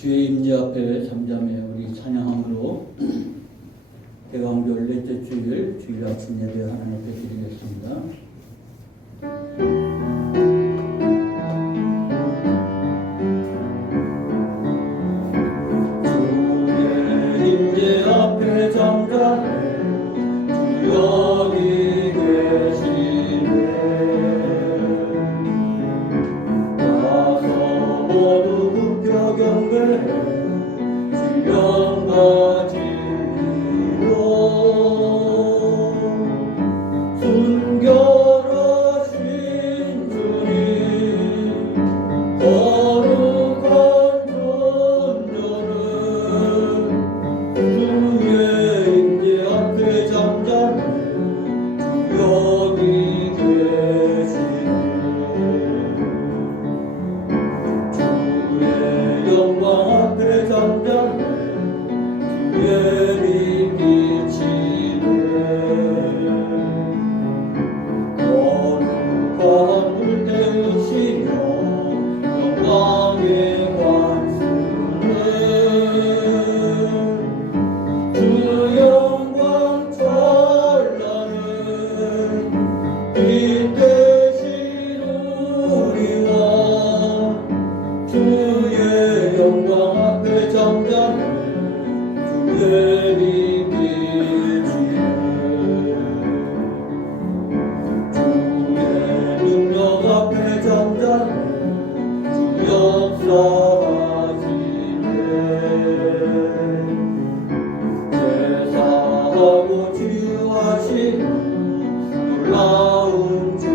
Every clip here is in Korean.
주의 임재 앞에 잠잠해 우리 찬양함으로 대강절 넷째 주일 아침 예배 하나님께 드리겠습니다. 주의 임재 앞에 잠잠해 주 여기 계시네. 와서 모두 굽혀 경배해 신령과 진리로 순결하신 주님 거룩한 존재는 주의 임재 앞에 잠잠해 주 여기 계시네. 주의 영광 앞에 잠잠해 주의 빛이네. 거룩한 불태우시며 영광의 관수네. 주 영광 찬란해 빛 대신 우리와 주의 영광 앞에 잠잠해 주의 빛이네. 주의 능력 앞에 잠잠해 주 역사하시네. 제사하고 치유하시는 놀라운 주네.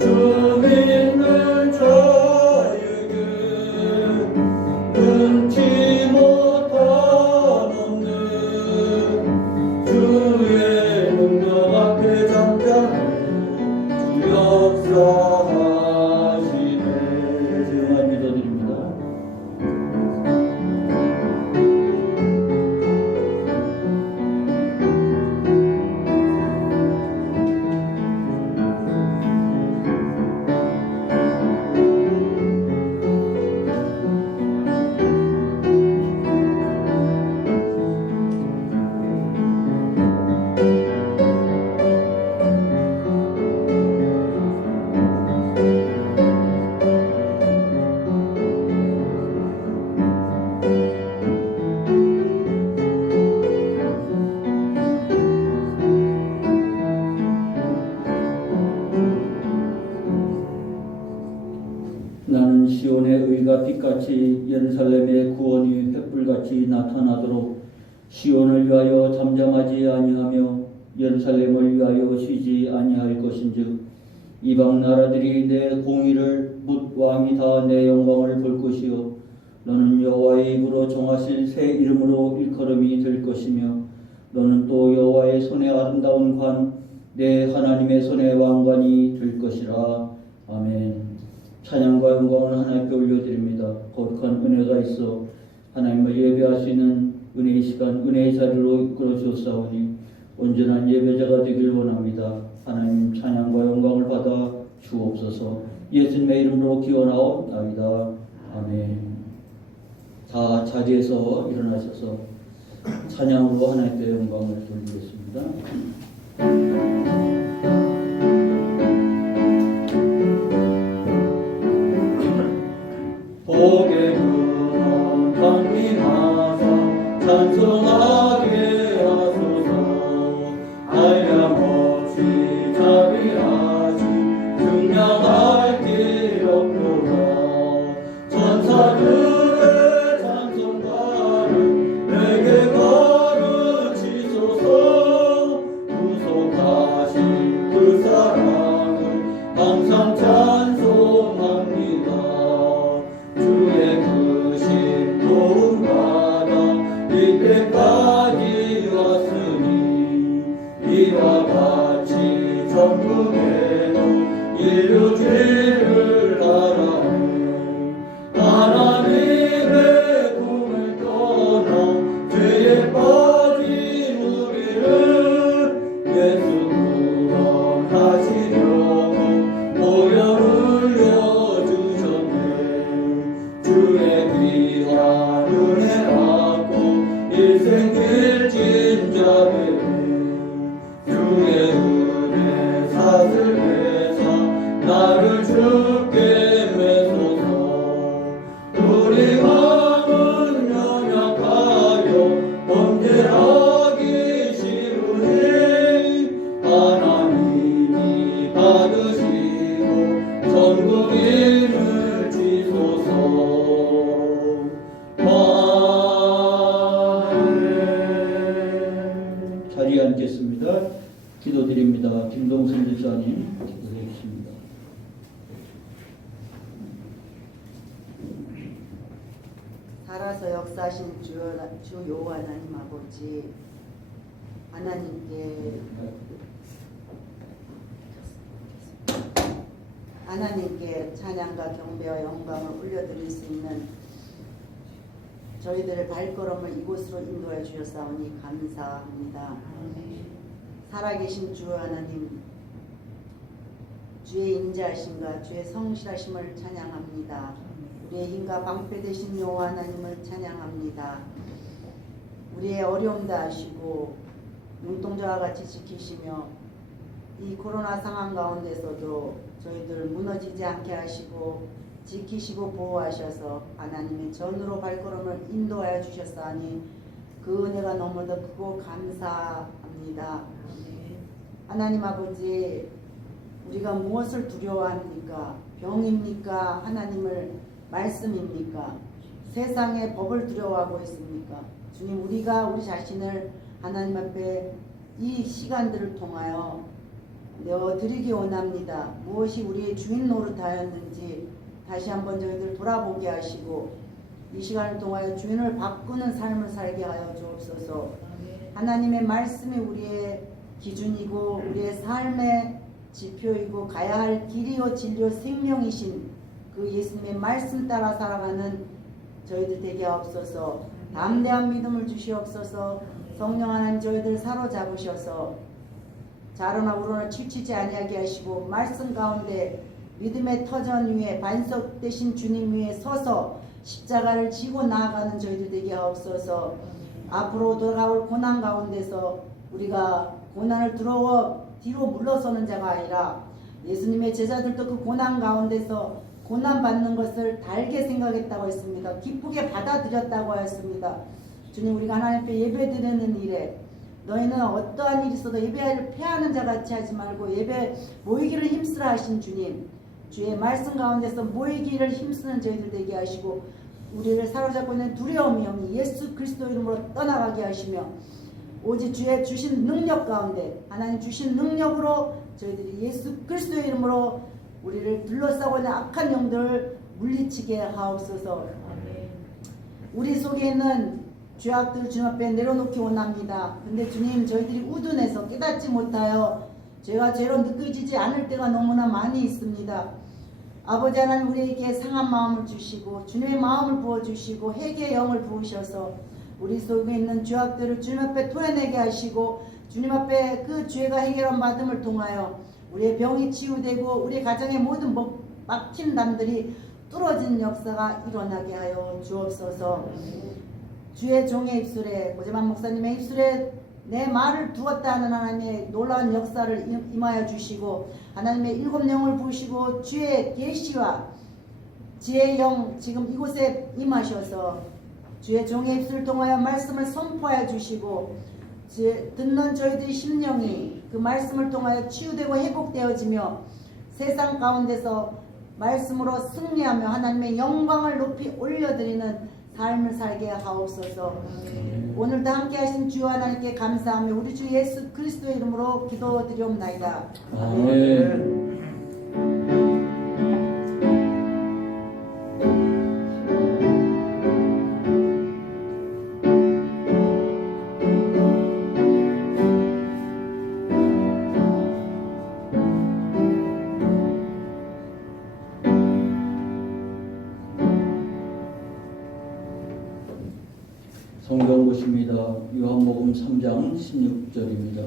주 믿는 자에게 끊지 못한 없는 주의 능력 앞에 잠잠해 주 역사하시네. 제가 믿어드립니다. 나는 시온의 의가 빛같이 예루살렘의 구원이 횃불같이 나타나도록 시온을 위하여 잠잠하지 아니하며 예루살렘을 위하여 쉬지 아니할 것인즉 이방 나라들이 내 공의를 묻 왕이 다 내 영광을 볼 것이요 너는 여호와의 입으로 정하실 새 이름으로 일컬음이 될 것이며 너는 또 여호와의 손의 아름다운 관 내 하나님의 손의 왕관이 될 것이라. 아멘. 찬양과 영광을 하나님께 올려드립니다. 거룩한 은혜가 있어 하나님을 예배할 수 있는 은혜의 시간, 은혜의 자리로 이끌어 주옵사오니 온전한 예배자가 되길 원합니다. 하나님 찬양과 영광을 받아 주옵소서. 예수님의 이름으로 기원하옵나이다. 아멘. 다 자리에서 일어나셔서 찬양으로 하나님께 영광을 돌리겠습니다. 복의 근원 강림하사 찬송하게 하소서. 한량없이 자비하시 증량할 길 없도다. 천사들의 찬송가를 내게 가르치소서. 구속하신 그 사랑을 항상 찬송합니다. 주의 크신 도움받아 이때까지 왔으니 이와 같이 전국에도 이루기를 바라네. 하나님의 꿈을 떠나 죄에 빠진 우리를 예수 구원하시려고 보혈을 흘려주셨네. 받으시고 전국인을 주소서. 아멘. 자리에 앉겠습니다. 기도드립니다. 김동선 집사님 기도해 주십니다. 살아서 역사하신 주 여호와 하나님 아버지, 하나님께 찬양과 경배와 영광을 올려드릴 수 있는 저희들의 발걸음을 이곳으로 인도해 주셨사오니 감사합니다. 살아계신 주 하나님, 주의 인자하심과 주의 성실하심을 찬양합니다. 우리의 힘과 방패 되신 여호와 하나님을 찬양합니다. 우리의 어려움도 아시고 눈동자와 같이 지키시며 이 코로나 상황 가운데서도 저희들 무너지지 않게 하시고 지키시고 보호하셔서 하나님의 전으로 발걸음을 인도하여 주셨사니 그 은혜가 너무도 크고 감사합니다. 하나님 아버지, 우리가 무엇을 두려워합니까? 병입니까? 하나님을 말씀입니까? 세상의 법을 두려워하고 있습니까? 주님, 우리가 우리 자신을 하나님 앞에 이 시간들을 통하여 내어드리기 원합니다. 무엇이 우리의 주인 노릇하였는지 다시 한번 저희들 돌아보게 하시고 이 시간을 통하여 주인을 바꾸는 삶을 살게 하여 주옵소서. 하나님의 말씀이 우리의 기준이고 우리의 삶의 지표이고 가야 할 길이요 진리요 생명이신 그 예수님의 말씀 따라 살아가는 저희들 되게 하옵소서. 담대한 믿음을 주시옵소서. 성령 하나님 저희들 사로잡으셔서 자로나 우로나 치우치지 아니하게 하시고 말씀 가운데 믿음의 터전 위에 반석 되신 주님 위에 서서 십자가를 지고 나아가는 저희들 되게 하옵소서. 앞으로 돌아올 고난 가운데서 우리가 고난을 두려워 뒤로 물러서는 자가 아니라 예수님의 제자들도 그 고난 가운데서 고난받는 것을 달게 생각했다고 했습니다. 기쁘게 받아들였다고 하였습니다. 주님, 우리가 하나님 앞에 예배드리는 일에 너희는 어떠한 일이 있어도 예배를 패하는 자같이 하지 말고 예배 모이기를 힘쓰라 하신 주님, 주의 말씀 가운데서 모이기를 힘쓰는 저희들 되게 하시고 우리를 사로잡고 있는 두려움이 없니 예수 그리스도 이름으로 떠나가게 하시며 오직 주의 주신 능력 가운데 하나님 주신 능력으로 저희들이 예수 그리스도의 이름으로 우리를 둘러싸고 있는 악한 영들을 물리치게 하옵소서. 우리 속에 있는 죄악들 주님 앞에 내려놓기 원합니다. 근데 주님, 저희들이 우둔해서 깨닫지 못하여 죄가 죄로 느껴지지 않을 때가 너무나 많이 있습니다. 아버지 하나님, 우리에게 상한 마음을 주시고 주님의 마음을 부어주시고 회개의 영을 부으셔서 우리 속에 있는 죄악들을 주님 앞에 토해내게 하시고 주님 앞에 그 죄가 해결한 받음을 통하여 우리의 병이 치유되고 우리 가정의 모든 막힌 담들이 뚫어지는 역사가 일어나게 하여 주옵소서. 주의 종의 입술에, 오재만 목사님의 입술에 내 말을 두었다 하는 하나님의 놀라운 역사를 임하여 주시고 하나님의 일곱 영을 부으시고 주의 계시와 지혜의 영 지금 이곳에 임하셔서 주의 종의 입술을 통하여 말씀을 선포하여 주시고 듣는 저희들의 심령이 그 말씀을 통하여 치유되고 회복되어지며 세상 가운데서 말씀으로 승리하며 하나님의 영광을 높이 올려드리는 삶을 살게 하옵소서. 오늘도 함께 하신 주 하나님께 감사하며 우리 주 예수 그리스도의 이름으로 기도드리옵나이다. 아멘. 성경 보십니다. 요한복음 3장 16절입니다.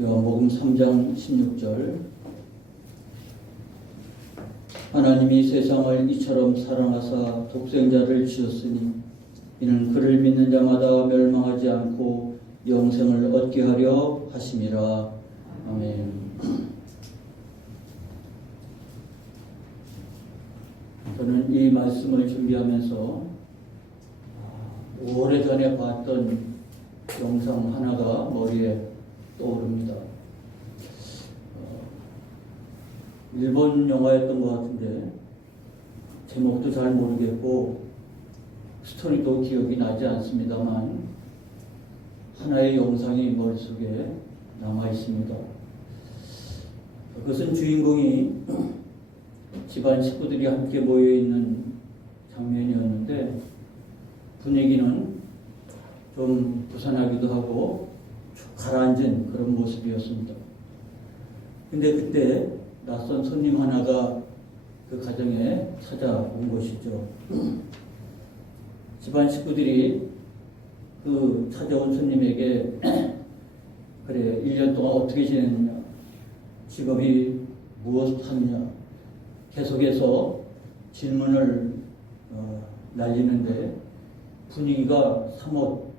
요한복음 3장 16절. 하나님이 세상을 이처럼 사랑하사 독생자를 주셨으니 이는 그를 믿는 자마다 멸망하지 않고 영생을 얻게 하려 하심이라. 아멘. 저는 이 말씀을 준비하면서 오래전에 봤던 영상 하나가 머리에 떠오릅니다. 일본 영화였던 것 같은데 제목도 잘 모르겠고 스토리도 기억이 나지 않습니다만 하나의 영상이 머릿속에 남아 있습니다. 그것은 주인공이 집안 식구들이 함께 모여 있는 장면이었는데 분위기는 좀 부산하기도 하고 가라앉은 그런 모습이었습니다. 근데 그때 낯선 손님 하나가 그 가정에 찾아온 것이죠. 집안 식구들이 그 찾아온 손님에게 그래 1년 동안 어떻게 지냈느냐, 직업이 무엇을 하느냐 계속해서 질문을 날리는데 분위기가 사뭇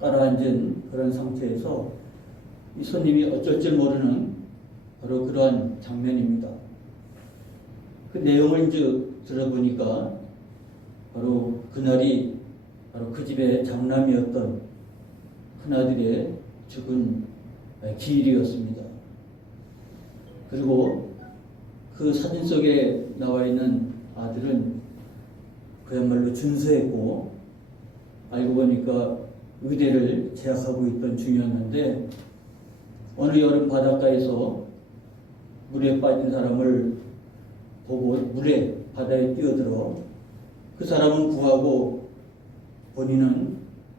가라앉은 그런 상태에서 이 손님이 어쩔 줄 모르는 바로 그러한 장면입니다. 그 내용을 이제 들어보니까 바로 그날이 바로 그 집의 장남이었던 큰아들의 죽은 기일이었습니다. 그리고 그 사진 속에 나와 있는 아들은 그야말로 준수했고 알고 보니까 의대를 재학하고 있던 중이었는데 어느 여름 바닷가에서 물에 빠진 사람을 보고 바다에 뛰어들어 그 사람은 구하고 본인은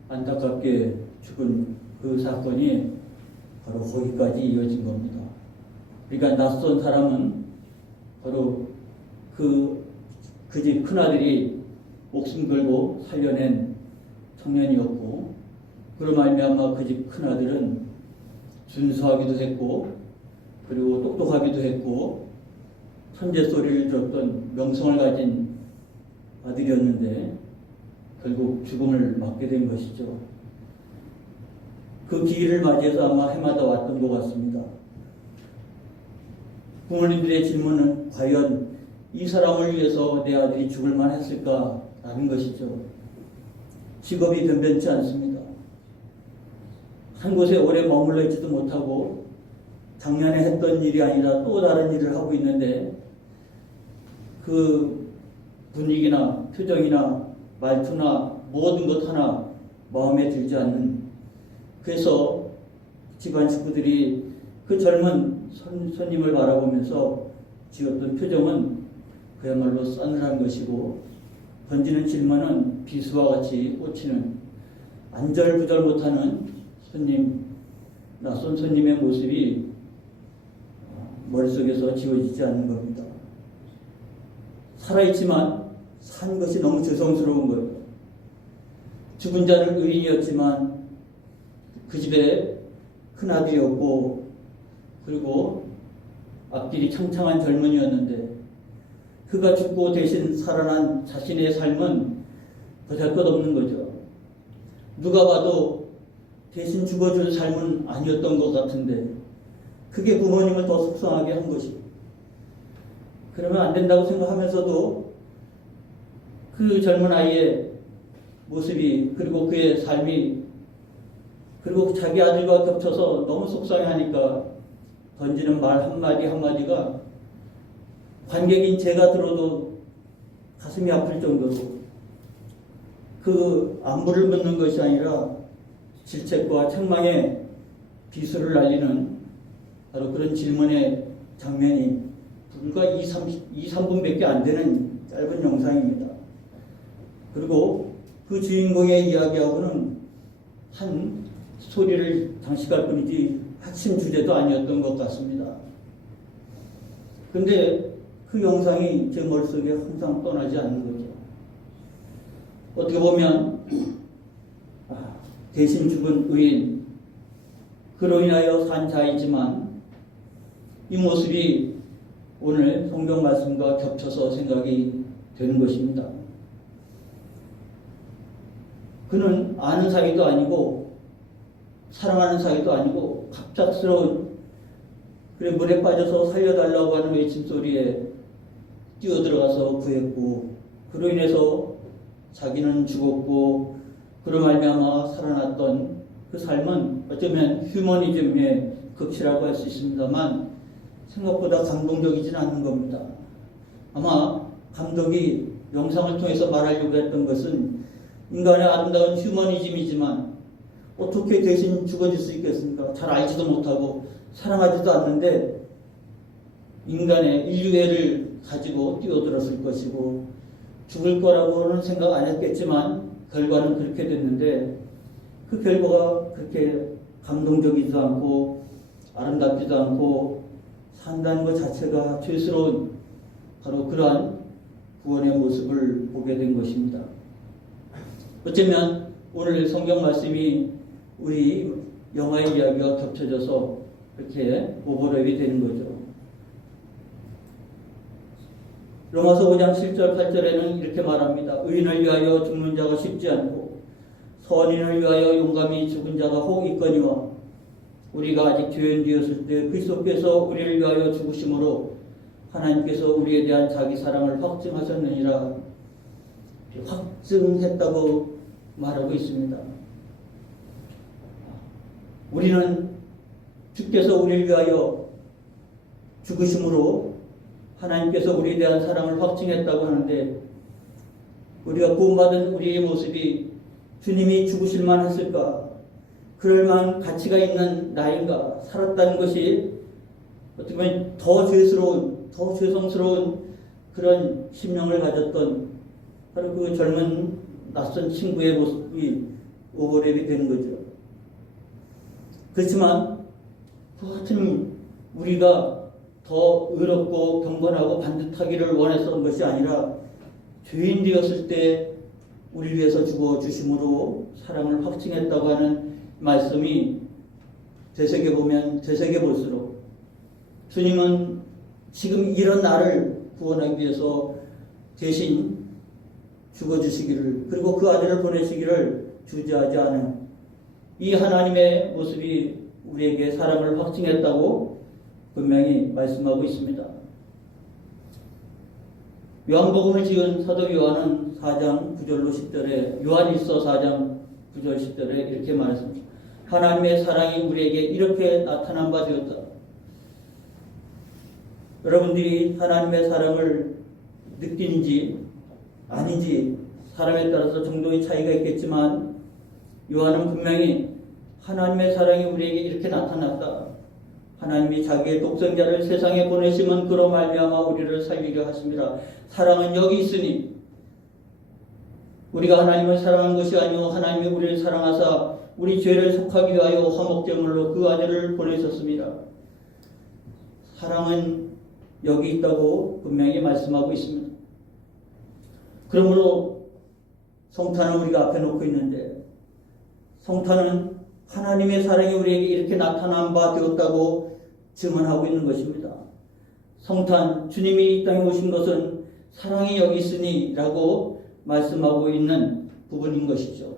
안타깝게 죽은 그 사건이 바로 거기까지 이어진 겁니다. 그러니까 낯선 사람은 바로 그 집 큰아들이 목숨 걸고 살려낸 청년이었고 그로 말미암아 그 집 큰아들은 준수하기도 했고 그리고 똑똑하기도 했고 천재 소리를 들었던 명성을 가진 아들이었는데 결국 죽음을 맞게 된 것이죠. 그 기일을 맞이해서 아마 해마다 왔던 것 같습니다. 부모님들의 질문은 과연 이 사람을 위해서 내 아들이 죽을 만했을까라는 것이죠. 직업이 변변치 않습니다. 한 곳에 오래 머물러 있지도 못하고 작년에 했던 일이 아니라 또 다른 일을 하고 있는데 그 분위기나 표정이나 말투나 모든 것 하나 마음에 들지 않는, 그래서 집안 식구들이 그 젊은 손님을 바라보면서 지었던 표정은 그야말로 싸늘한 것이고 던지는 질문은 비수와 같이 꽂히는 안절부절 못하는 낯선 손님의 모습이 머릿속에서 지워지지 않는 겁니다. 살아있지만 산 것이 너무 죄송스러운 거예요. 죽은 자는 의인이었지만 그 집에 큰아들이었고 그리고 앞길이 창창한 젊은이였는데 그가 죽고 대신 살아난 자신의 삶은 보잘것없는 거죠. 누가 봐도 대신 죽어줄 삶은 아니었던 것 같은데 그게 부모님을 더 속상하게 한 것이. 그러면 안 된다고 생각하면서도 그 젊은 아이의 모습이 그리고 그의 삶이 그리고 자기 아들과 겹쳐서 너무 속상해하니까 던지는 말 한마디 한마디가 관객인 제가 들어도 가슴이 아플 정도로 그 안부를 묻는 것이 아니라 질책과 책망에 비수를 날리는 바로 그런 질문의 장면이 불과 2-3분밖에 안 되는 짧은 영상입니다. 그리고 그 주인공의 이야기하고는 한 소리를 장식할 뿐이지 핵심 주제도 아니었던 것 같습니다. 근데 그 영상이 제 머릿속에 항상 떠나지 않는 거죠. 어떻게 보면 대신 죽은 의인, 그로 인하여 산 자이지만 이 모습이 오늘 성경 말씀과 겹쳐서 생각이 되는 것입니다. 그는 아는 사이도 아니고 사랑하는 사이도 아니고 갑작스러운 물에 빠져서 살려달라고 하는 외침소리에 뛰어들어가서 구했고 그로 인해서 자기는 죽었고 그로 말미암아 살아났던 그 삶은 어쩌면 휴머니즘의 극치라고 할 수 있습니다만 생각보다 감동적이진 않는 겁니다. 아마 감독이 영상을 통해서 말하려고 했던 것은 인간의 아름다운 휴머니즘이지만 어떻게 대신 죽어줄 수 있겠습니까? 잘 알지도 못하고 사랑하지도 않는데 인간의 인류애를 가지고 뛰어들었을 것이고 죽을 거라고는 생각 안 했겠지만 결과는 그렇게 됐는데 그 결과가 그렇게 감동적이지도 않고 아름답지도 않고 산다는 것 자체가 죄스러운 바로 그러한 구원의 모습을 보게 된 것입니다. 어쩌면 오늘 성경 말씀이 우리 영화의 이야기와 겹쳐져서 이렇게 오버랩이 되는 거죠. 로마서 5장 7절 8절에는 이렇게 말합니다. 의인을 위하여 죽는 자가 쉽지 않고 선인을 위하여 용감히 죽은 자가 혹 있거니와 우리가 아직 죄인 되었을 때 그리스도께서 우리를 위하여 죽으심으로 하나님께서 우리에 대한 자기 사랑을 확증하셨느니라. 확증했다고 말하고 있습니다. 우리는 주께서 우리를 위하여 죽으심으로 하나님께서 우리에 대한 사랑을 확증했다고 하는데 우리가 구원받은 우리의 모습이 주님이 죽으실만 했을까? 그럴만한 가치가 있는 나인가? 살았다는 것이 어떻게 보면 더 죄스러운, 더 죄성스러운 그런 심령을 가졌던 바로 그 젊은 낯선 친구의 모습이 오버랩이 되는 거죠. 그렇지만 그 같은 우리가 더 의롭고 경건하고 반듯하기를 원했던 것이 아니라 죄인 되었을 때 우리를 위해서 죽어주심으로 사랑을 확증했다고 하는 말씀이 되새겨보면 되새겨볼수록 주님은 지금 이런 나를 구원하기 위해서 대신 죽어주시기를 그리고 그 아들을 보내시기를 주저하지 않은 이 하나님의 모습이 우리에게 사랑을 확증했다고 분명히 말씀하고 있습니다. 요한복음을 지은 사도 요한은 4장 9절로 10절에 요한일서 4장 9절 10절에 이렇게 말했습니다. 하나님의 사랑이 우리에게 이렇게 나타난 바 되었다. 여러분들이 하나님의 사랑을 느끼는지 아닌지 사람에 따라서 정도의 차이가 있겠지만 요한은 분명히 하나님의 사랑이 우리에게 이렇게 나타났다. 하나님이 자기의 독생자를 세상에 보내심은 그로 말미암아 우리를 살리려 하심이라. 사랑은 여기 있으니 우리가 하나님을 사랑한 것이 아니오 하나님이 우리를 사랑하사 우리 죄를 속하기 위하여 화목제물로 그 아들을 보내셨습니다. 사랑은 여기 있다고 분명히 말씀하고 있습니다. 그러므로 성탄은 우리가 앞에 놓고 있는데 성탄은 하나님의 사랑이 우리에게 이렇게 나타난 바 되었다고 증언하고 있는 것입니다. 성탄, 주님이 이 땅에 오신 것은 사랑이 여기 있으니 라고 말씀하고 있는 부분인 것이죠.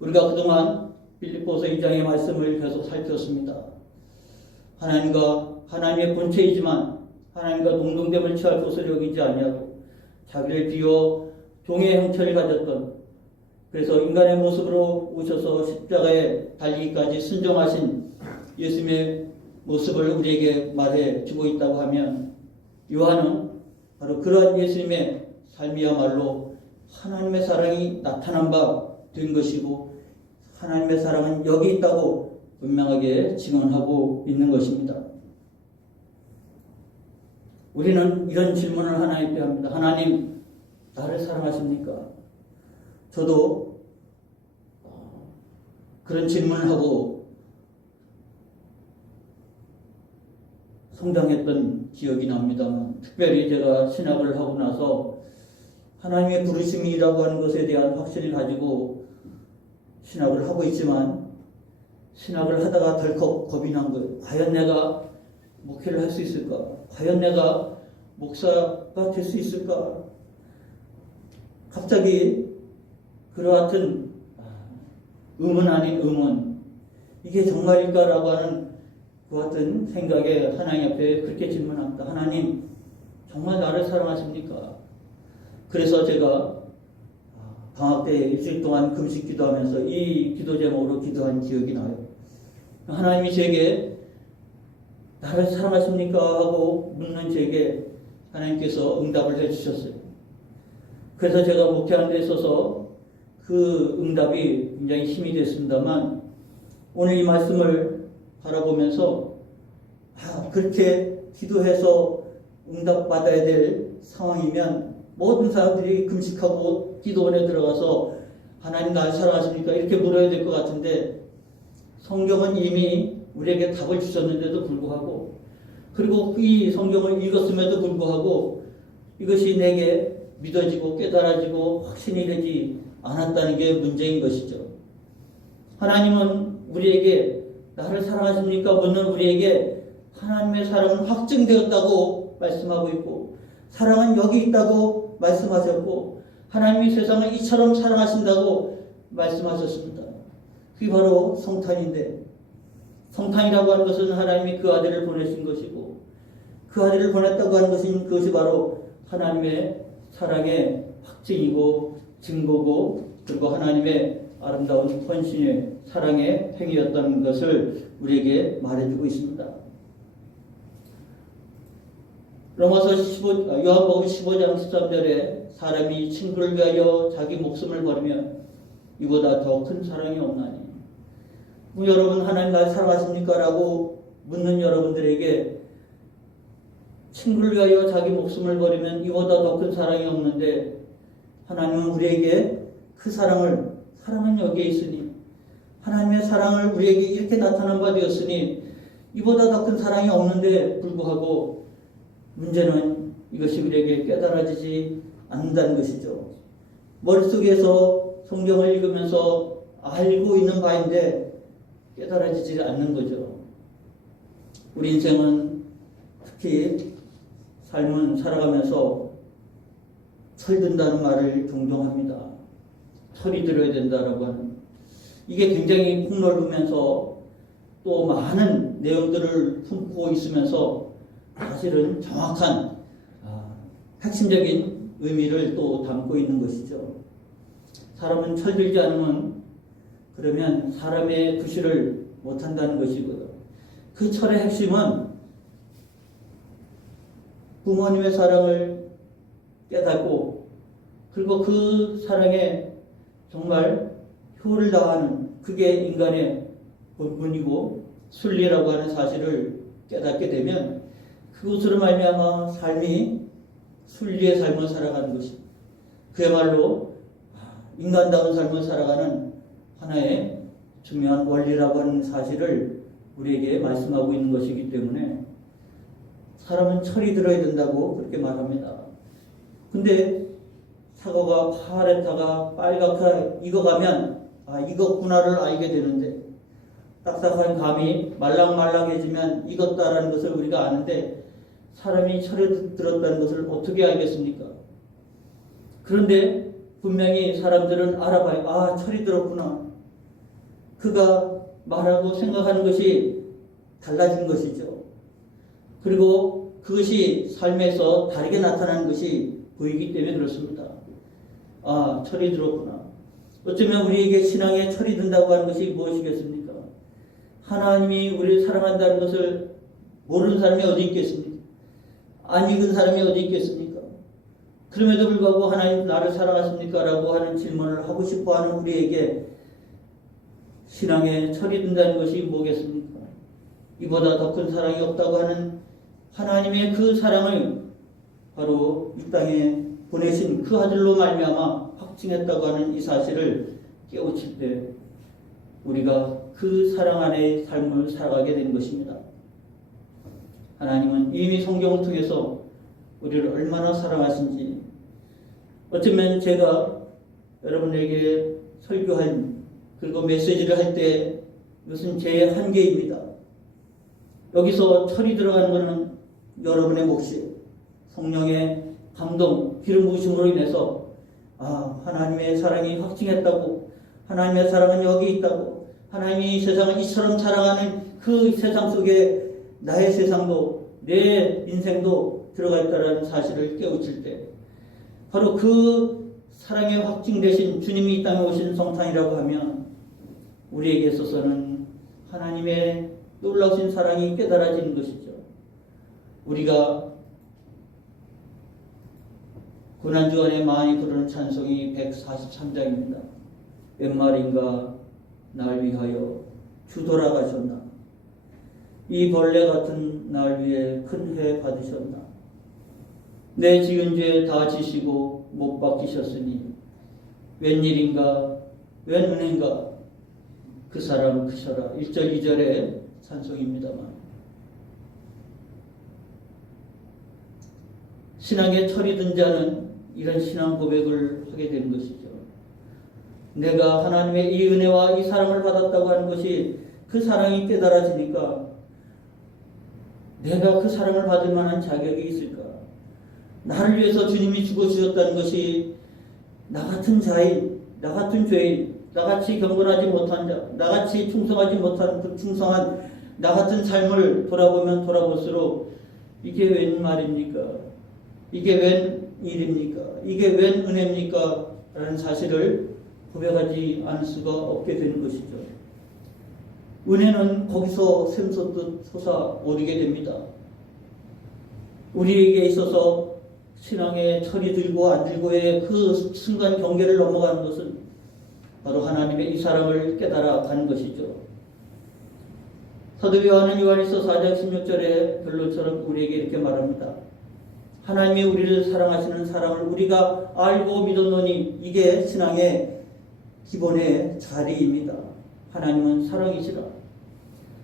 우리가 그동안 빌립보서 2장의 말씀을 계속 살폈습니다. 하나님과 하나님의 본체이지만 하나님과 동등됨을 취할 것을 여기지 아니하고 자기를 비워 종의 형체를 가졌던 그래서 인간의 모습으로 오셔서 십자가에 달리기까지 순종하신 예수님의 모습을 우리에게 말해 주고 있다고 하면 요한은 바로 그러한 예수님의 삶이야말로 하나님의 사랑이 나타난 바 된 것이고 하나님의 사랑은 여기 있다고 분명하게 증언하고 있는 것입니다. 우리는 이런 질문을 하나님께 합니다. 하나님, 나를 사랑하십니까? 저도 그런 질문을 하고 성장했던 기억이 납니다만 특별히 제가 신학을 하고 나서 하나님의 부르심이라고 하는 것에 대한 확신을 가지고 신학을 하고 있지만 신학을 하다가 덜컥 겁이 난 거예요. 과연 내가 목회를 할 수 있을까? 과연 내가 목사가 될 수 있을까? 갑자기 그러한 의문 아닌 의문, 이게 정말일까라고 하는 그 같은 생각에 하나님 앞에 그렇게 질문합니다. 하나님, 정말 나를 사랑하십니까? 그래서 제가 방학 때 일주일 동안 금식 기도하면서 이 기도 제목으로 기도한 기억이 나요. 하나님이 제게 나를 사랑하십니까? 하고 묻는 제게 하나님께서 응답을 해주셨어요. 그래서 제가 목회하는 데 있어서 그 응답이 굉장히 힘이 됐습니다만 오늘 이 말씀을 바라보면서 그렇게 기도해서 응답받아야 될 상황이면 모든 사람들이 금식하고 기도원에 들어가서 하나님 날 사랑하십니까? 이렇게 물어야 될 것 같은데 성경은 이미 우리에게 답을 주셨는데도 불구하고 그리고 이 성경을 읽었음에도 불구하고 이것이 내게 믿어지고 깨달아지고 확신이 되지 않았다는 게 문제인 것이죠. 하나님은 우리에게 나를 사랑하십니까? 묻는 우리에게 하나님의 사랑은 확증되었다고 말씀하고 있고 사랑은 여기 있다고 말씀하셨고 하나님이 세상을 이처럼 사랑하신다고 말씀하셨습니다. 그게 바로 성탄인데 성탄이라고 하는 것은 하나님이 그 아들을 보내신 것이고 그 아들을 보냈다고 하는 것은 그것이 바로 하나님의 사랑의 확증이고 증거고 그리고 하나님의 아름다운 헌신의 사랑의 행위였다는 것을 우리에게 말해주고 있습니다. 요한복음 15장 13절에 사람이 친구를 위하여 자기 목숨을 버리면 이보다 더 큰 사랑이 없나니. 여러분 하나님 날 사랑하십니까? 라고 묻는 여러분들에게 친구를 위하여 자기 목숨을 버리면 이보다 더 큰 사랑이 없는데 하나님은 우리에게 그 사랑은 여기에 있으니 하나님의 사랑을 우리에게 이렇게 나타난 바 되었으니 이보다 더 큰 사랑이 없는데 불구하고 문제는 이것이 우리에게 깨달아지지 않는다는 것이죠. 머릿속에서 성경을 읽으면서 알고 있는 바인데 깨달아지지 않는 거죠. 우리 인생은 특히 삶은 살아가면서 철든다는 말을 종종 합니다. 철이 들어야 된다라고 하는 이게 굉장히 폭넓으면서 또 많은 내용들을 품고 있으면서 사실은 정확한 핵심적인 의미를 또 담고 있는 것이죠. 사람은 철들지 않으면 그러면 사람의 구실을 못한다는 것이고요. 그 철의 핵심은 부모님의 사랑을 깨닫고 그리고 그 사랑에 정말 효를 다하는 그게 인간의 본분이고 순리라고 하는 사실을 깨닫게 되면 그것으로 말미암아 삶이 순리의 삶을 살아가는 것입니다. 그야말로 인간다운 삶을 살아가는 하나의 중요한 원리라고 하는 사실을 우리에게 말씀하고 있는 것이기 때문에 사람은 철이 들어야 된다고 그렇게 말합니다. 근데 사과가 파랬다가 빨갛게 익어가면 익었구나를 알게 되는데 딱딱한 감이 말랑말랑해지면 익었다라는 것을 우리가 아는데 사람이 철이 들었다는 것을 어떻게 알겠습니까? 그런데 분명히 사람들은 알아봐요. 철이 들었구나. 그가 말하고 생각하는 것이 달라진 것이죠. 그리고 그것이 삶에서 다르게 나타나는 것이 보이기 때문에 그렇습니다. 철이 들었구나. 어쩌면 우리에게 신앙에 철이 든다고 하는 것이 무엇이겠습니까? 하나님이 우리를 사랑한다는 것을 모르는 사람이 어디 있겠습니까? 안 익은 사람이 어디 있겠습니까? 그럼에도 불구하고 하나님 나를 사랑하십니까? 라고 하는 질문을 하고 싶어하는 우리에게 신앙에 철이 든다는 것이 뭐겠습니까? 이보다 더 큰 사랑이 없다고 하는 하나님의 그 사랑을 바로 이 땅에 보내신 그 아들로 말미암아 확증했다고 하는 이 사실을 깨우칠 때 우리가 그 사랑 안에 삶을 살아가게 된 것입니다. 하나님은 이미 성경을 통해서 우리를 얼마나 사랑하신지 어쩌면 제가 여러분에게 설교한 그리고 메시지를 할 때 이것은 제 한계입니다. 여기서 철이 들어가는 것은 여러분의 몫이에요. 성령의 감동, 기름 부으심으로 인해서 하나님의 사랑이 확증했다고 하나님의 사랑은 여기 있다고 하나님이 세상을 이처럼 사랑하는 그 세상 속에 나의 세상도 내 인생도 들어가 있다는 사실을 깨우칠 때 바로 그 사랑의 확증 되신 주님이 이 땅에 오신 성탄이라고 하면 우리에게 있어서는 하나님의 놀라우신 사랑이 깨달아지는 것이죠. 우리가 고난주간에 많이 부르는 찬송이 143장입니다. 웬 말인가 날 위하여 주 돌아가셨나, 이 벌레 같은 날 위해 큰 회 받으셨나, 내 지은 죄 다 지시고 못 박히셨으니 웬일인가 웬 은혜인가 그 사람 크셔라. 1절 2절의 찬송입니다만 신앙에 철이 든 자는 이런 신앙 고백을 하게 되는 것이죠. 내가 하나님의 이 은혜와 이 사랑을 받았다고 하는 것이 그 사랑이 깨달아지니까 내가 그 사랑을 받을 만한 자격이 있을까? 나를 위해서 주님이 죽어주셨다는 것이 나 같은 자인, 나 같은 죄인, 나같이 경건하지 못한 자, 나같이 충성하지 못한 불충성한 나 같은 삶을 돌아보면 돌아볼수록 이게 웬 말입니까? 이게 웬 일입니까? 이게 웬 은혜입니까? 라는 사실을 고백하지 않을 수가 없게 되는 것이죠. 은혜는 거기서 샘솟듯 솟아오르게 됩니다. 우리에게 있어서 신앙의 철이 들고 안 들고의 그 순간 경계를 넘어가는 것은 바로 하나님의 이 사랑을 깨달아 가는 것이죠. 사도 요한은 요한일서 4장 16절에 결론처럼 우리에게 이렇게 말합니다. 하나님이 우리를 사랑하시는 사랑을 우리가 알고 믿었노니, 이게 신앙의 기본의 자리입니다. 하나님은 사랑이시라.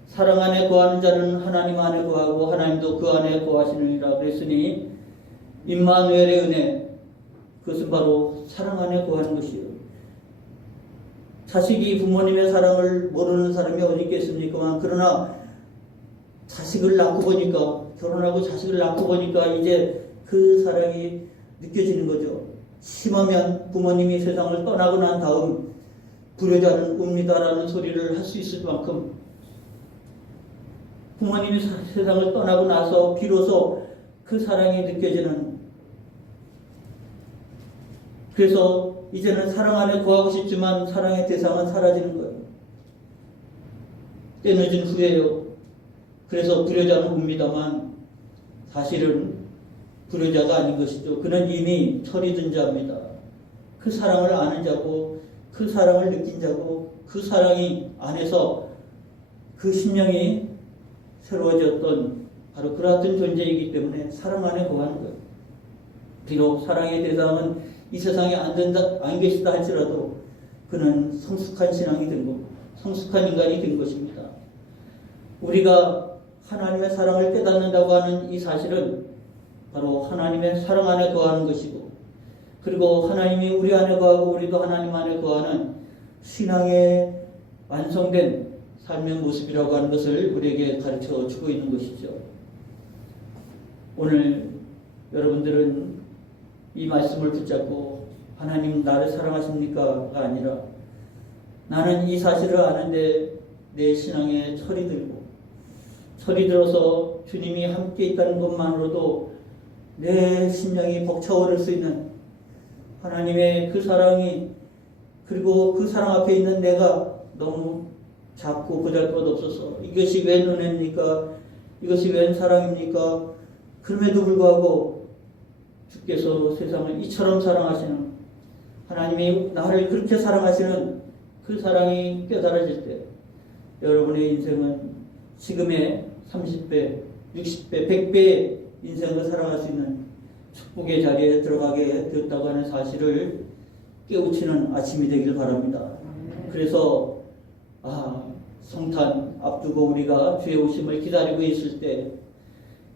사랑 안에 거하는 자는 하나님 안에 거하고 하나님도 그 안에 거하시느니라 그랬으니 임마누엘의 은혜, 그것은 바로 사랑 안에 거하는 것이요. 자식이 부모님의 사랑을 모르는 사람이 어디 있겠습니까? 그러나 자식을 낳고 보니까, 결혼하고 자식을 낳고 보니까 이제 그 사랑이 느껴지는 거죠. 심하면 부모님이 세상을 떠나고 난 다음 불효자는 웁니다라는 소리를 할 수 있을 만큼 부모님이 세상을 떠나고 나서 비로소 그 사랑이 느껴지는, 그래서 이제는 사랑 안에 거하고 싶지만 사랑의 대상은 사라지는 거예요. 때늦은 후에요. 그래서 불효자는 웁니다만 사실은 불효자가 아닌 것이죠. 그는 이미 철이 든 자입니다. 그 사랑을 아는 자고, 그 사랑을 느낀 자고, 그 사랑이 안에서 그 심령이 새로워졌던 바로 그러한 존재이기 때문에 사랑 안에 거하는 거예요. 비록 사랑의 대상은 이 세상에 안 계시다 할지라도 그는 성숙한 신앙이 된 것, 성숙한 인간이 된 것입니다. 우리가 하나님의 사랑을 깨닫는다고 하는 이 사실은 바로 하나님의 사랑 안에 거하는 것이고, 그리고 하나님이 우리 안에 거하고 우리도 하나님 안에 거하는 신앙의 완성된 삶의 모습이라고 하는 것을 우리에게 가르쳐 주고 있는 것이죠. 오늘 여러분들은 이 말씀을 붙잡고 하나님 나를 사랑하십니까가 아니라 나는 이 사실을 아는데 내 신앙에 철이 들어서 주님이 함께 있다는 것만으로도 내 심령이 벅차오를 수 있는 하나님의 그 사랑이, 그리고 그 사랑 앞에 있는 내가 너무 작고 보잘것없어서 이것이 웬 은혜입니까? 이것이 웬 사랑입니까? 그럼에도 불구하고 주께서 세상을 이처럼 사랑하시는, 하나님이 나를 그렇게 사랑하시는 그 사랑이 깨달아질 때 여러분의 인생은 지금의 30배, 60배, 100배의 인생을 살아갈 수 있는 축복의 자리에 들어가게 되었다고 하는 사실을 깨우치는 아침이 되길 바랍니다. 그래서 성탄 앞두고 우리가 주의 오심을 기다리고 있을 때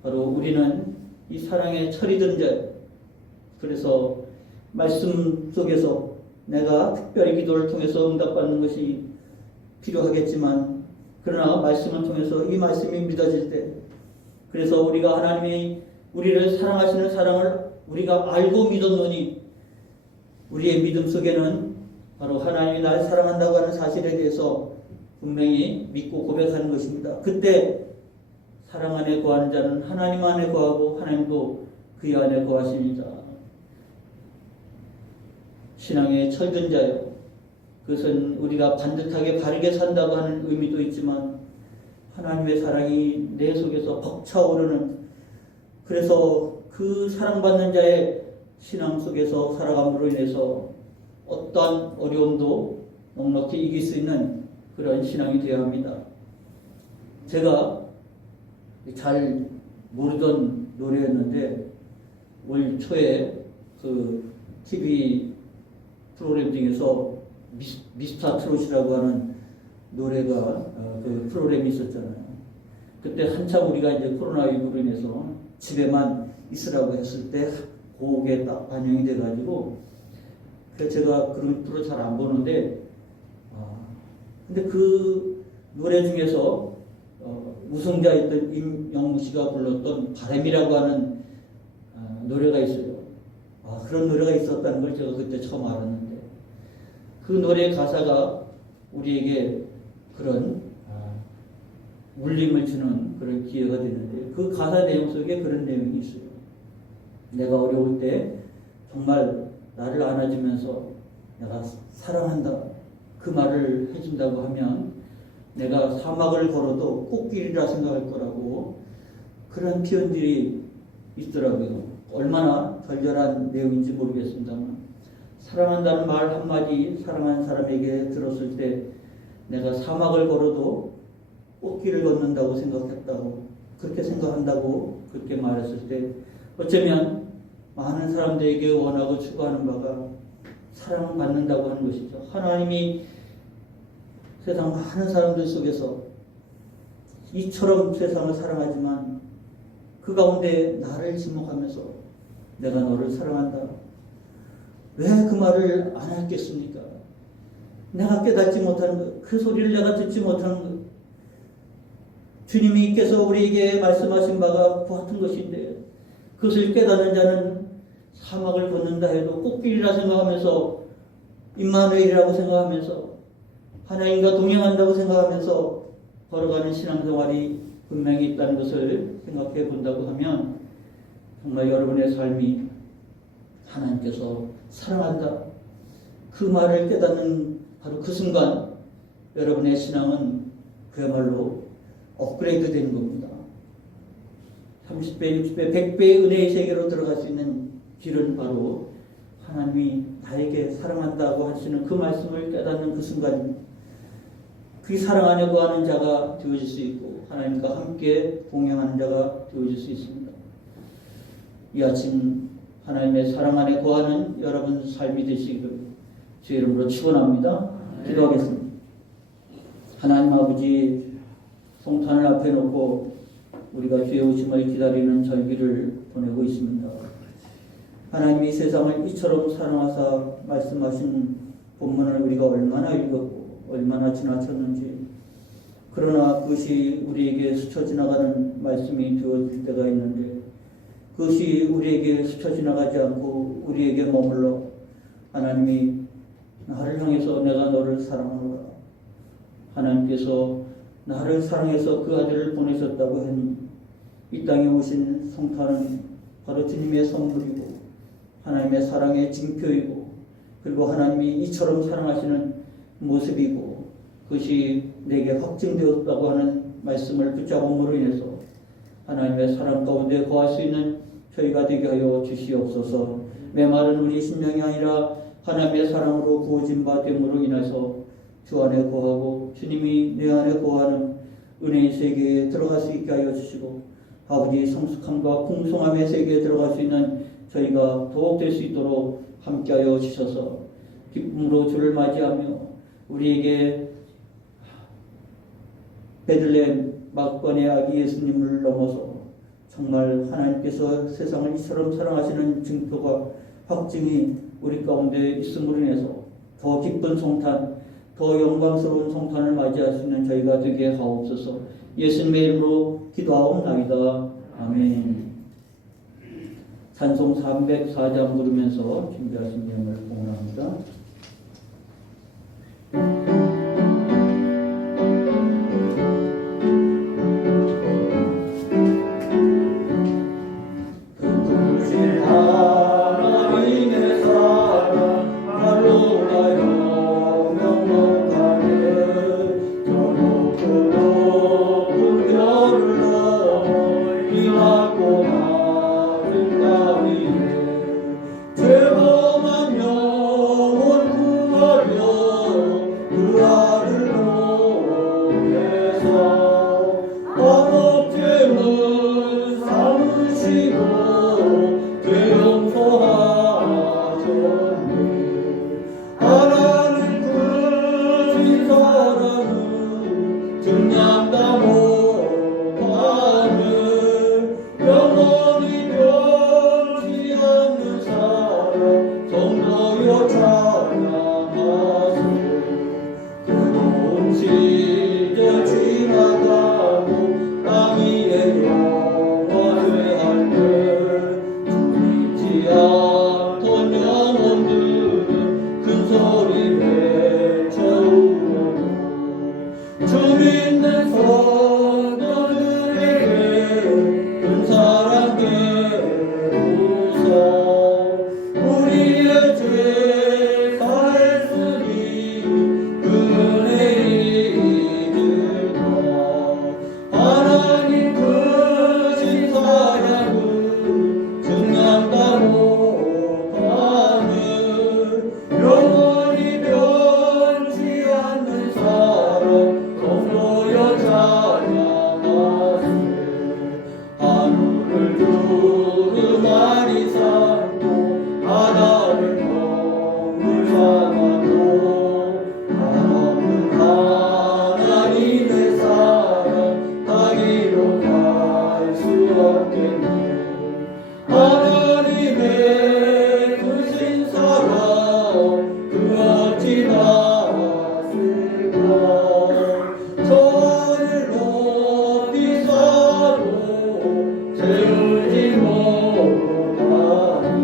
바로 우리는 이 사랑의 철이 든 자, 그래서 말씀 속에서 내가 특별히 기도를 통해서 응답받는 것이 필요하겠지만, 그러나 말씀을 통해서 이 말씀이 믿어질 때, 그래서 우리가 하나님이 우리를 사랑하시는 사랑을 우리가 알고 믿었노니, 우리의 믿음 속에는 바로 하나님이 나를 사랑한다고 하는 사실에 대해서 분명히 믿고 고백하는 것입니다. 그때 사랑 안에 거하는 자는 하나님 안에 거하고 하나님도 그 안에 거하십니다. 신앙의 철근자요. 그것은 우리가 반듯하게 바르게 산다고 하는 의미도 있지만 하나님의 사랑이 내 속에서 벅차오르는, 그래서 그 사랑받는 자의 신앙 속에서 살아감으로 인해서 어떠한 어려움도 넉넉히 이길 수 있는 그런 신앙이 되어야 합니다. 제가 잘 모르던 노래였는데 올 초에 그 TV 프로그램 중에서 미스터 트롯이라고 하는 노래가 그 프로그램이 있었잖아요. 그때 한참 우리가 이제 코로나19로 인해서 집에만 있으라고 했을 때 곡에 딱 반영이 돼가지고, 그래서 제가 그런 프로 잘 안 보는데, 근데 그 노래 중에서 우승자였던 임영웅 씨가 불렀던 바람이라고 하는 노래가 있어요. 그런 노래가 있었다는 걸 제가 그때 처음 알았는데, 그 노래 가사가 우리에게 그런 울림을 주는 그런 기회가 되는데, 그 가사 내용 속에 그런 내용이 있어요. 내가 어려울 때 정말 나를 안아주면서 내가 사랑한다, 그 말을 해준다고 하면 내가 사막을 걸어도 꽃길이라 생각할 거라고, 그런 표현들이 있더라고요. 얼마나 절절한 내용인지 모르겠습니다만, 사랑한다는 말 한마디 사랑하는 사람에게 들었을 때 내가 사막을 걸어도 꽃길을 걷는다고 생각했다고, 그렇게 생각한다고 그렇게 말했을 때, 어쩌면 많은 사람들에게 원하고 추구하는 바가 사랑받는다고 하는 것이죠. 하나님이 세상 많은 사람들 속에서 이처럼 세상을 사랑하지만 그 가운데 나를 지목하면서 내가 너를 사랑한다, 왜 그 말을 안 했겠습니까? 내가 깨닫지 못하는 것, 그 소리를 내가 듣지 못하는 것, 주님이 께서 우리에게 말씀하신 바가 같은 것인데, 그것을 깨닫는 자는 사막을 걷는다 해도 꽃길이라 생각하면서, 임마누엘이라고 생각하면서, 하나님과 동행한다고 생각하면서 걸어가는 신앙생활이 분명히 있다는 것을 생각해 본다고 하면, 정말 여러분의 삶이 하나님께서 사랑한다, 그 말을 깨닫는 바로 그 순간 여러분의 신앙은 그야말로 업그레이드 되는 겁니다. 30배, 60배, 100배의 은혜의 세계로 들어갈 수 있는 길은 바로 하나님이 나에게 사랑한다고 하시는 그 말씀을 깨닫는 그 순간입니다. 그 사랑 안에 거하는 자가 되어질 수 있고 하나님과 함께 동행하는 자가 되어질 수 있습니다. 이 아침 하나님의 사랑 안에 거하는 여러분 삶이 되시기를 주의 이름으로 축원합니다. 기도하겠습니다. 하나님 아버지, 성탄을 앞에 놓고 우리가 주의 오심을 기다리는 절기를 보내고 있습니다. 하나님이 세상을 이처럼 사랑하사 말씀하신 본문을 우리가 얼마나 읽었고 얼마나 지나쳤는지, 그러나 그것이 우리에게 스쳐 지나가는 말씀이 되어질 때가 있는데, 그것이 우리에게 스쳐 지나가지 않고 우리에게 머물러 하나님이 나를 향해서 내가 너를 사랑하노라, 하나님께서 나를 사랑해서 그 아들을 보내셨다고 하니 이 땅에 오신 성탄은 바로 주님의 선물이고 하나님의 사랑의 징표이고, 그리고 하나님이 이처럼 사랑하시는 모습이고, 그것이 내게 확증되었다고 하는 말씀을 붙잡음으로 인해서 하나님의 사랑 가운데 거할 수 있는 저희가 되게 하여 주시옵소서. 메마른 우리 심령이 아니라 하나님의 사랑으로 부어진 바 됨으로 인해서 주 안에 거하고 주님이 내 안에 거하는 은혜의 세계에 들어갈 수 있게 하여 주시고, 아버지 성숙함과 풍성함의 세계에 들어갈 수 있는 저희가 더욱 될 수 있도록 함께하여 주셔서 기쁨으로 주를 맞이하며 우리에게 베들레헴 막관의 아기 예수님을 넘어서 정말 하나님께서 세상을 이처럼 사랑하시는 증표가 확증이 우리 가운데 있음으로 인해서 더 기쁜 성탄, 더 영광스러운 성탄을 맞이할 수 있는 저희가 되게 하옵소서. 예수님의 이름으로 기도하옵나이다. 아멘. 찬송 304장 부르면서 준비하신 내용을 공헌합니다. 그 하나님 크신 사랑은 증량다 못하는 영원히 변치 않는 사랑 성도여 찬양하세. 그로운 시절 지나가고 땅 위에 영원히 할 때 주리지 않던 영혼들은 큰 소리 외쳐 울어도 주 믿는 성도들에게 큰 사랑 베푸사. 우리의 죄 사했으니 그 은혜 잊을까. 하나님 크신 사랑은 증량다 못하는 영원히 변치 않는 사랑 성도여 찬양하세. 하늘을 두루마리 삼고 바다를 먹물 삼아도 한없는 하나님의 사랑 다기로 갈 수 없겠네. 하나님의 크신 사랑 그 어찌 나았을까. 저 하늘 높이 쌓아도 세우지 못하니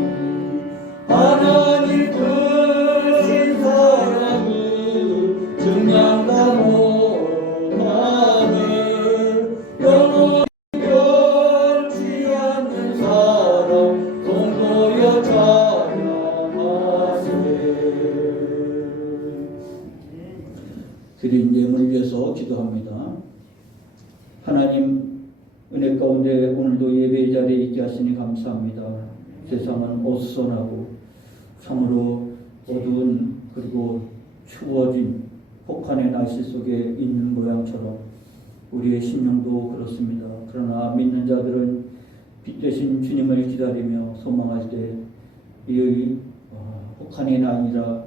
하나님 크신 사랑은 증량다 못하는 영원히 변치 않는 사랑 성도여 찬양하세. 드린 예물 위해서 기도합니다. 하나님 은혜 가운데 오늘도 예배 자리에 있게 하시니 감사합니다. 세상은 어수선하고 참으로 어두운 그리고 추워진 혹한의 날씨 속에 있는 모양처럼 우리의 심령도 그렇습니다. 그러나 믿는 자들은 빛 대신 주님을 기다리며 소망할 때 이 혹한이 아니라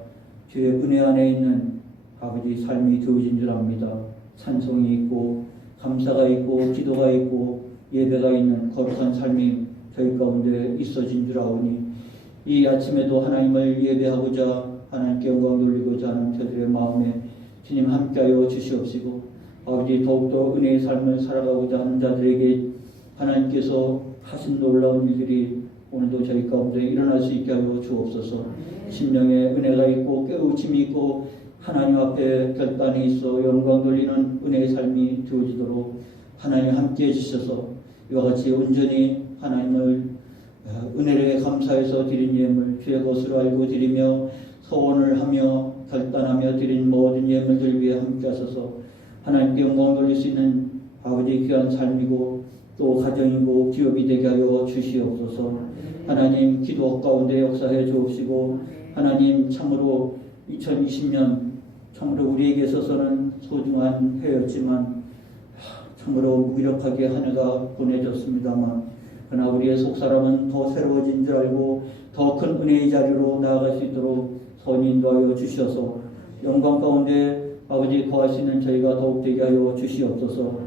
주의 은혜 안에 있는 아버지 삶이 되어진 줄 압니다. 찬송이 있고 감사가 있고 기도가 있고 예배가 있는 거룩한 삶이 저희 가운데 있어진 줄 아오니 이 아침에도 하나님을 예배하고자 하나님께 영광 돌리고자 하는 저들의 마음에 주님 함께하여 주시옵시고 아버지 더욱더 은혜의 삶을 살아가고자 하는 자들에게 하나님께서 하신 놀라운 일들이 오늘도 저희 가운데 일어날 수 있게 하여 주옵소서. 심령에 은혜가 있고 깨우침이 있고 하나님 앞에 결단이 있어 영광 돌리는 은혜의 삶이 되어지도록 하나님 함께해 주셔서 이와 같이 온전히 하나님을 은혜를 감사해서 드린 예물 주의 것으로 알고 드리며 소원을 하며 결단하며 드린 모든 예물들 위해 함께 하셔서 하나님께 영광 돌릴 수 있는 아버지 귀한 삶이고 또 가정이고 기업이 되게 하여 주시옵소서. 하나님 기도 가운데 역사해 주옵시고 하나님 참으로 2020년 참으로 우리에게 있어서는 소중한 해였지만 참으로 무기력하게 한 해가 보내졌습니다만 그러나 우리의 속사람은 더 새로워진 줄 알고 더 큰 은혜의 자리로 나아갈 수 있도록 선히 인도하여 주셔서 영광 가운데 아버지 거하시는 저희가 더욱 되게 하여 주시옵소서.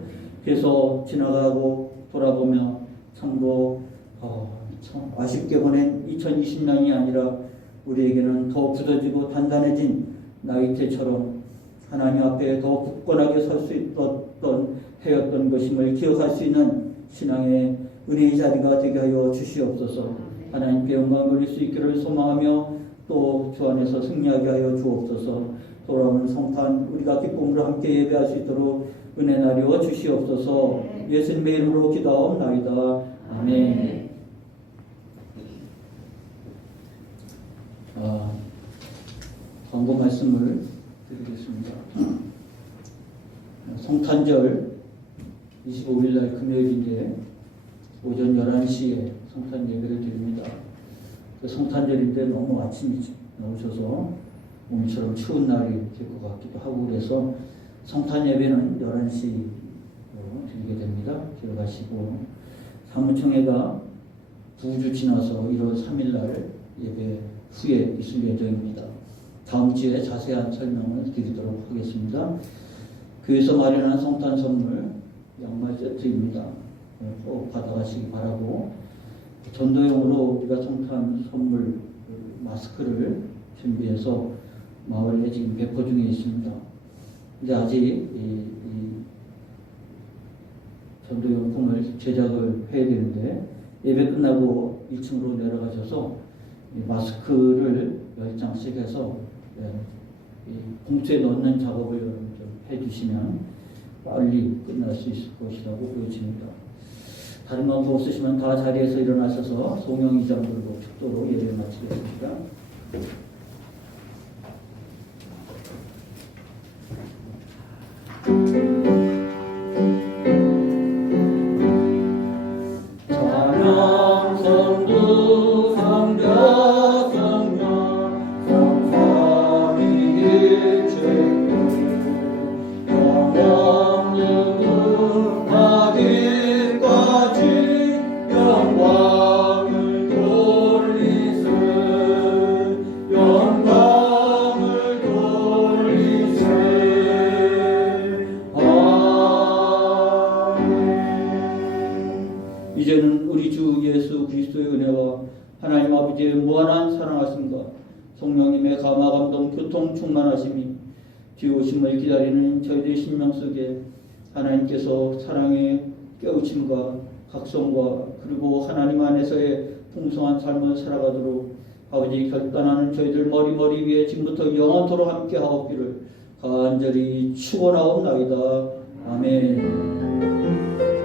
그래서 지나가고 돌아보며 참으로 참 아쉽게 보낸 2020년이 아니라 우리에게는 더 굳어지고 단단해진 나이테처럼 하나님 앞에 더 굳건하게 설 수 있었던 해였던 것임을 기억할 수 있는 신앙의 은혜의 자리가 되게 하여 주시옵소서. 하나님께 영광 돌릴 수 있기를 소망하며 또 주 안에서 승리하게 하여 주옵소서. 돌아오는 성탄 우리가 기쁨으로 함께 예배할 수 있도록 은혜 나려 주시옵소서. 예수님의 이름으로 기도하옵나이다. 아멘. 광고 말씀을 드리겠습니다. 성탄절 25일날 금요일인데 오전 11시에 성탄 예배를 드립니다. 성탄절인데 너무 아침이 나오셔서 몸처럼 추운 날이 될 것 같기도 하고 그래서 성탄 예배는 11시로 드리게 됩니다. 기억하시고 사무총회가 2주 지나서 1월 3일날 예배 후에 있을 예정입니다. 다음 주에 자세한 설명을 드리도록 하겠습니다. 교회에서 마련한 성탄 선물 양말 세트입니다. 꼭 받아가시기 바라고, 전도용으로 우리가 성탄 선물 마스크를 준비해서 마을에 지금 배포 중에 있습니다. 근데 아직 이 전도용품을 제작을 해야 되는데, 예배 끝나고 1층으로 내려가셔서 마스크를 10장씩 해서 이 봉투에 넣는 작업을 좀 해주시면 빨리 끝날 수 있을 것이라고 보여집니다. 다른 방법 없으시면 다 자리에서 일어나셔서 송영이장 들고 축도로 예배를 마치겠습니다. 이제는 우리 주 예수 그리스도의 은혜와 하나님 아버지의 무한한 사랑하심과 성령님의 감화 감동 교통 충만하심이 뒤 오심을 기다리는 저희들의 심령 속에 하나님께서 사랑의 깨우침과 각성과 그리고 하나님 안에서의 풍성한 삶을 살아가도록 아버지 결단하는 저희들 머리 위에 지금부터 영원토록 함께 하옵기를 간절히 축원하옵나이다. 아멘.